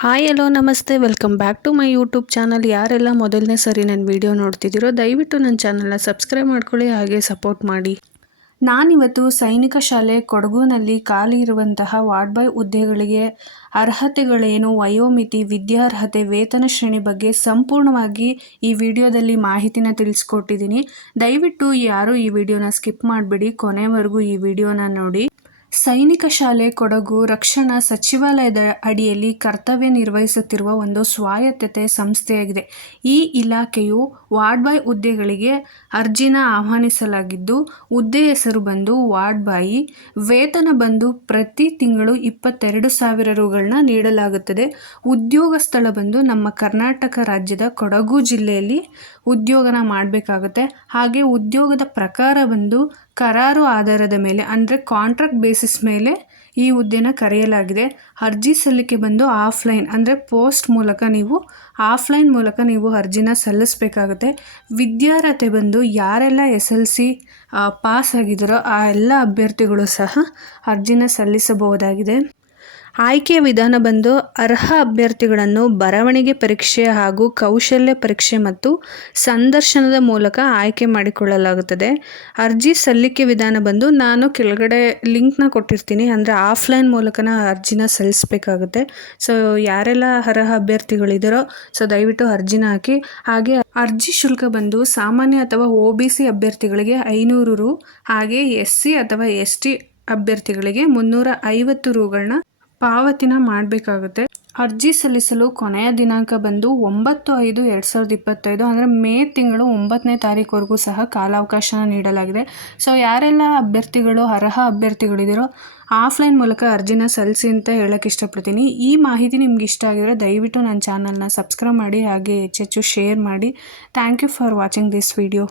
Hi hello ನಮಸ್ತೆ. Welcome back to my YouTube channel ಯಾರೆಲ್ಲ ಮೊದಲನೇ ಸರಿ ನನ್ನ ವಿಡಿಯೋ ನೋಡ್ತಿದ್ದೀರೋ, ದಯವಿಟ್ಟು ನನ್ನ ಚಾನಲ್ನ ಸಬ್ಸ್ಕ್ರೈಬ್ ಮಾಡ್ಕೊಳ್ಳಿ, ಹಾಗೆ ಸಪೋರ್ಟ್ ಮಾಡಿ. ನಾನಿವತ್ತು ಸೈನಿಕ ಶಾಲೆ ಕೊಡಗುನಲ್ಲಿ ಖಾಲಿ ಇರುವಂತಹ ವಾರ್ಡ್ ಬಾಯ್ ಹುದ್ದೆಗಳಿಗೆ ಅರ್ಹತೆಗಳೇನು, ವಯೋಮಿತಿ, ವಿದ್ಯಾರ್ಹತೆ, ವೇತನ ಶ್ರೇಣಿ ಬಗ್ಗೆ ಸಂಪೂರ್ಣವಾಗಿ ಈ ವಿಡಿಯೋದಲ್ಲಿ ಮಾಹಿತಿನ ತಿಳಿಸ್ಕೊಟ್ಟಿದ್ದೀನಿ. ದಯವಿಟ್ಟು ಯಾರು ಈ ವಿಡಿಯೋನ ಸ್ಕಿಪ್ ಮಾಡಬೇಡಿ, ಕೊನೆವರೆಗೂ ಈ ವಿಡಿಯೋನ ನೋಡಿ. ಸೈನಿಕ ಶಾಲೆ ಕೊಡಗು ರಕ್ಷಣಾ ಸಚಿವಾಲಯದ ಅಡಿಯಲ್ಲಿ ಕರ್ತವ್ಯ ನಿರ್ವಹಿಸುತ್ತಿರುವ ಒಂದು ಸ್ವಾಯತ್ತತೆ ಸಂಸ್ಥೆಯಾಗಿದೆ. ಈ ಇಲಾಖೆಯು ವಾರ್ಡ್ ಬಾಯ್ ಹುದ್ದೆಗಳಿಗೆ ಅರ್ಜಿನ ಆಹ್ವಾನಿಸಲಾಗಿದ್ದು, ಹುದ್ದೆ ಹೆಸರು ಬಂದು ವಾರ್ಡ್ ಬಾಯಿ, ವೇತನ ಬಂದು ಪ್ರತಿ ತಿಂಗಳು ಇಪ್ಪತ್ತೆರಡು ಸಾವಿರ ರುಗಳನ್ನ ನೀಡಲಾಗುತ್ತದೆ. ಉದ್ಯೋಗ ಸ್ಥಳ ಬಂದು ನಮ್ಮ ಕರ್ನಾಟಕ ರಾಜ್ಯದ ಕೊಡಗು ಜಿಲ್ಲೆಯಲ್ಲಿ ಉದ್ಯೋಗನ ಮಾಡಬೇಕಾಗುತ್ತೆ. ಹಾಗೆ ಉದ್ಯೋಗದ ಪ್ರಕಾರ ಬಂದು ಕರಾರು ಆಧಾರದ ಮೇಲೆ, ಅಂದರೆ ಕಾಂಟ್ರಾಕ್ಟ್ ಬೇಸಿಸ್ ಮೇಲೆ ಈ ಹುದ್ದೆನ ಕರೆಯಲಾಗಿದೆ. ಅರ್ಜಿ ಸಲ್ಲಿಕೆ ಬಂದು ಆಫ್ಲೈನ್ ಅಂದರೆ ಪೋಸ್ಟ್ ಮೂಲಕ ನೀವು, ಆಫ್ಲೈನ್ ಮೂಲಕ ನೀವು ಅರ್ಜಿನ ಸಲ್ಲಿಸಬೇಕಾಗುತ್ತೆ. ವಿದ್ಯಾರ್ಹತೆ ಬಂದು ಯಾರೆಲ್ಲ ಎಸ್ ಎಲ್ ಸಿ ಪಾಸ್ ಆಗಿದ್ದಾರೋ ಆ ಎಲ್ಲ ಅಭ್ಯರ್ಥಿಗಳು ಸಹ ಅರ್ಜಿನ ಸಲ್ಲಿಸಬಹುದಾಗಿದೆ. ಆಯ್ಕೆಯ ವಿಧಾನ ಬಂದು ಅರ್ಹ ಅಭ್ಯರ್ಥಿಗಳನ್ನು ಬರವಣಿಗೆ ಪರೀಕ್ಷೆ ಹಾಗೂ ಕೌಶಲ್ಯ ಪರೀಕ್ಷೆ ಮತ್ತು ಸಂದರ್ಶನದ ಮೂಲಕ ಆಯ್ಕೆ ಮಾಡಿಕೊಳ್ಳಲಾಗುತ್ತದೆ. ಅರ್ಜಿ ಸಲ್ಲಿಕೆ ವಿಧಾನ ಬಂದು ನಾನು ಕೆಳಗಡೆ ಲಿಂಕ್ನ ಕೊಟ್ಟಿರ್ತೀನಿ. ಅಂದರೆ ಆಫ್ಲೈನ್ ಮೂಲಕನ ಅರ್ಜಿನ ಸಲ್ಲಿಸಬೇಕಾಗುತ್ತೆ. ಸೊ ಯಾರೆಲ್ಲ ಅರ್ಹ ಅಭ್ಯರ್ಥಿಗಳಿದ್ದಾರೋ ಸೊ ದಯವಿಟ್ಟು ಅರ್ಜಿನ ಹಾಕಿ. ಹಾಗೆ ಅರ್ಜಿ ಶುಲ್ಕ ಬಂದು ಸಾಮಾನ್ಯ ಅಥವಾ ಒ ಬಿ ಸಿ ಅಭ್ಯರ್ಥಿಗಳಿಗೆ ಐನೂರು ರು, ಹಾಗೆ ಎಸ್ ಸಿ ಅಥವಾ ಎಸ್ ಟಿ ಅಭ್ಯರ್ಥಿಗಳಿಗೆ ಮುನ್ನೂರ ಐವತ್ತು ರುಗಳನ್ನ ಪಾವತಿನ ಮಾಡಬೇಕಾಗುತ್ತೆ. ಅರ್ಜಿ ಸಲ್ಲಿಸಲು ಕೊನೆಯ ದಿನಾಂಕ ಬಂದು ಒಂಬತ್ತು ಐದು ಎರಡು ಸಾವಿರದ ಇಪ್ಪತ್ತೈದು, ಅಂದರೆ ಮೇ ತಿಂಗಳು ಒಂಬತ್ತನೇ ತಾರೀಕುವರೆಗೂ ಸಹ ಕಾಲಾವಕಾಶನ ನೀಡಲಾಗಿದೆ. ಸೊ ಯಾರೆಲ್ಲ ಅಭ್ಯರ್ಥಿಗಳು, ಅರ್ಹ ಅಭ್ಯರ್ಥಿಗಳಿದ್ದೀರೋ ಆಫ್ಲೈನ್ ಮೂಲಕ ಅರ್ಜಿನ ಸಲ್ಲಿಸಿ ಅಂತ ಹೇಳೋಕ್ಕೆ ಇಷ್ಟಪಡ್ತೀನಿ. ಈ ಮಾಹಿತಿ ನಿಮ್ಗೆ ಇಷ್ಟ ಆಗಿದ್ರೆ ದಯವಿಟ್ಟು ನನ್ನ ಚಾನಲ್ನ ಸಬ್ಸ್ಕ್ರೈಬ್ ಮಾಡಿ, ಹಾಗೆ ಹೆಚ್ಚೆಚ್ಚು ಶೇರ್ ಮಾಡಿ. Thank you for watching this video